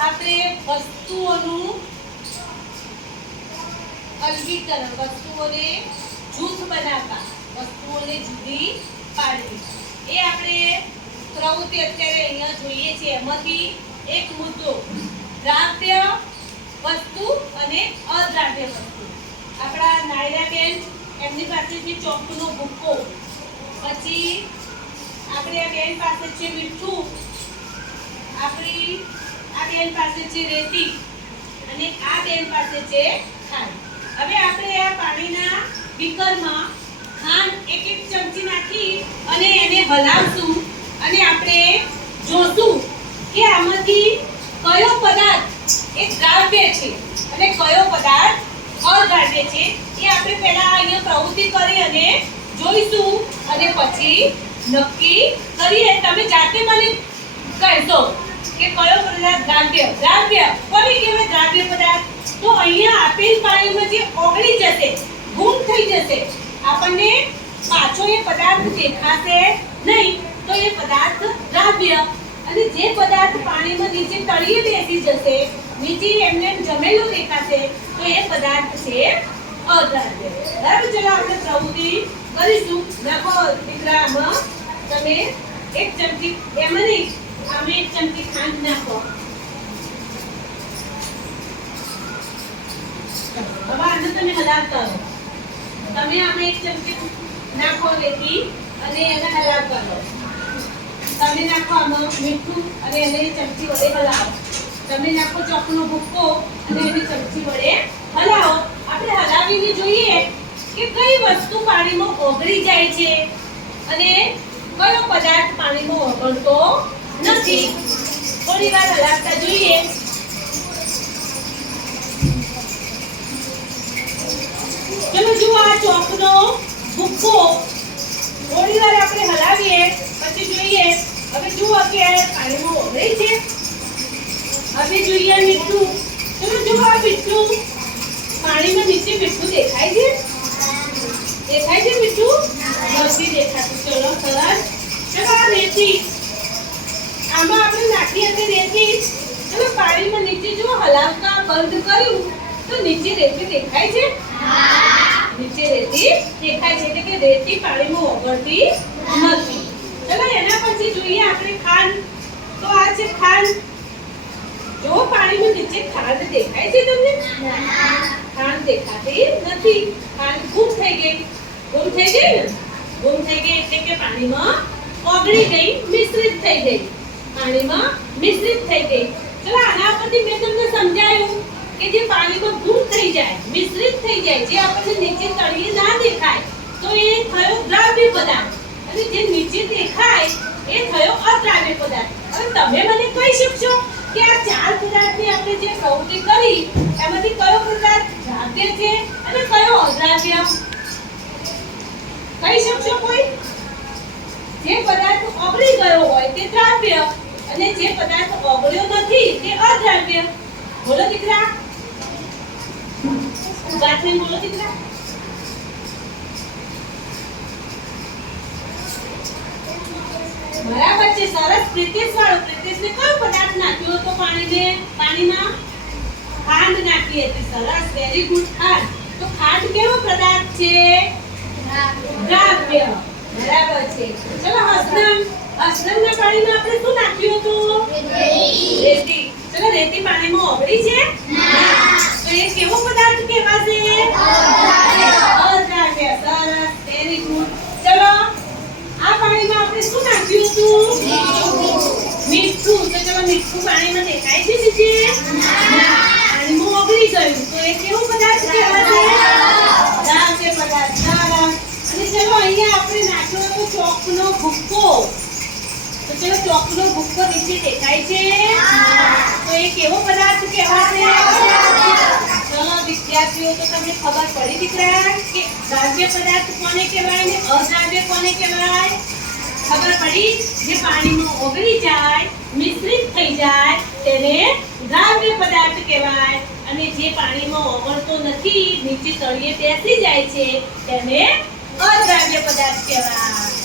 આપણે વસ્તુઓનું અલગીકરણ, વસ્તુઓને જૂથ બનાવવા, વસ્તુઓને જુદી પાડવી, એ આપણે પ્રવૃત્તિ અત્યારે અહીંયા જોઈએ છીએ. એમાંથી એક મુદ્દો દ્રાવ્ય વસ્તુ અને અદ્રાવ્ય વસ્તુ. આપણા નાયરાબેન એમની પાસેથી ચોકનો ભૂક્કો, પછી આપણે આ બેન પાસે છે મીઠું, આપણી આ બેન પાસે છે રેતી અને આ બેન પાસે છે ખાંડ. હવે આપણે આ પાણીના બીકરમાં ખાંડ એક એક ચમચી નાખી અને એને હલાવશું અને આપણે જોશું કે આમાંથી કયો પદાર્થ એ દ્રાવ્ય છે અને કયો પદાર્થ અદ્રાવ્ય છે. એ આપણે પહેલા અહીંયા પ્રવૃત્તિ કરી અને જોઈશું અને પછી નક્કી કરીએ. તમે જાતે મને કહેશો કે કયો પદાર્થ દ્રાવ્ય. દ્રાવ્ય કોને કહેવાય? દ્રાવ્ય પદાર્થ તો અહીંયા આપેલ પાણીમાં જે ઓગળી જશે, ગુમ થઈ જશે, આપણને પાછો એ પદાર્થ દેખાશે નહીં, તો એ પદાર્થ દ્રાવ્ય. અને જે પદાર્થ પાણીમાં નીચે તળિયે બેસી જશે, નીચે એમને જમેલો દેખાશે, તો એ પદાર્થ છે અદ્રાવ્ય. બરાબર? ચલો આપણે પ્રવૃત્તિ કરીશું. નાખો દીકરા, આમાં તમે એક ચમચી, એમ નહીં, આમાં એક ચમચી ખાંડ નાખો. હવે આને તમે હલાવતા રહો. તમે આમાં એક ચમચી નાખો રેતી અને એને હલાવતા રહો. તમે નાખો આમાં મીઠું અને એને ચમચી વડે હલાવો. તમે નાખો ચોકનો ભૂક્કો અને એને ચમચી વડે હલાવો. આપણે હલાવીને જોઈએ કે કઈ વસ્તુ પાણીમાં ઓગળી જાય છે અને કયો પદાર્થ પાણીમાં ઓગળતો નથી. થોડી વાર હલાવતા જોઈએ. ચલો જુઓ, આ ચોકનો ભૂક્કો થોડી વાર આપણે હલાવીએ પછી જોઈએ. હવે જુઓ કે પાણીમાં ઓગળી છે. હવે જોઈએ મીઠું. ચલો જુઓ, આ મીઠું પાણીમાં નીચે મીઠું દેખાય છે? દેખાય છે મીઠું? નથી દેખાતું. ચલો સરસ. ચલો આ રેતી, આમાં આપણે નાખી હતી રેતી. ચલો પાણીમાં નીચે જો હલાવતા બંધ કર્યું તો નીચે રેતી દેખાય છે? નીચે રેતી દેખાય છે, એટલે કે રેતી પાણીમાં ઓગળતી નથી. ચલો એના પછી જોઈએ આપણે ખાંડ. તો આ છે ખાંડ. જો પાણીમાં નીચે ખાંડ દેખાય છે તમને? ખાંડ દેખાતી નથી. ખાંડ ગુમ થઈ ગઈ. ગુમ થઈ ગઈ ને? ગુમ થઈ ગઈ એટલે કે પાણીમાં ઓગળી ગઈ, મિશ્રિત થઈ ગઈ. પાણીમાં મિશ્રિત થઈ ગઈ. ચલો આના પરથી મેં તમને સમજાયું કે જે પાણીમાં ગુમ થઈ જાય, મિશ્રિત થઈ જાય, જે આપણને નીચે તળિયે ના દેખાય, તો એ થયો દ્રાવ્ય પદાર્થ. અને જે નીચે દેખાય એ થયો અદ્રાવ્ય પદાર્થ. હવે તમે મને કહી શકશો કે આ ચાર પદાર્થની આપણે જે પ્રવૃત્તિ કરી એમાંથી કયો પદાર્થ દ્રાવ્ય છે અને કયો અદ્રાવ્ય? કહી શકશો કોઈ? જે પદાર્થ ઓગળી ગયો હોય તે દ્રાવ્ય અને જે પદાર્થ ઓગળ્યો નથી તે અદ્રાવ્ય. બોલો દીકરા, વાત નહીં, બોલો દીકરા. બરાબર છે, સરસ. પ્રીતિશ વાળો, પ્રીતિશને કયો પદાર્થ નાખ્યો હતો પાણીમાં? ખાંડ નાખી હતી. સરસ, વેરી ગુડ. ખાંડ. તો ખાંડ કેવો પદાર્થ છે? દ્રાવ્ય. બરાબર છે. ચલો હસનમના પાણીમાં આપણે શું નાખ્યું હતું? રેતી. ચલો રેતી પાણીમાં ઓગળી છે? તો એ કેવો પદાર્થ કહેવાશે? અદ્રાવ્ય. સરસ, વેરી ગુડ. ચલો આ પાણીમાં આપણે શું નાખ્યું હતું? મીઠું. તો ચલો મીઠું પાણીમાં દેખાય છે નીચે? પાણીમાં ઓગળી ગયું. તો એ કેવો પદાર્થ કહેવાશે? દ્રાવ્ય પદાર્થ. સરસ. અને ચલો અહીંયા આપણે નાખ્યો હતો ચોકનો ભૂક્કો. તો ચલો ચોકનો ભૂક્કો નીચે દેખાય છે? તો એ કેવો પદાર્થ કહેવાશે? ચલો વિદ્યાર્થીઓ, તો તમને ખબર પડી દીકરા કે દ્રાવ્ય પદાર્થ કોને કહેવાય ને અદ્રાવ્ય કોને કહેવાય? ખબર પડી? જે પાણીમાં ઓગળી જાય, મિશ્રિત થઈ જાય તેને દ્રાવ્ય પદાર્થ કહેવાય. અને જે પાણીમાં ઓગળતો નથી, નીચે તળિયે બેસી જાય છે તેને અદ્રાવ્ય પદાર્થ કહેવાય.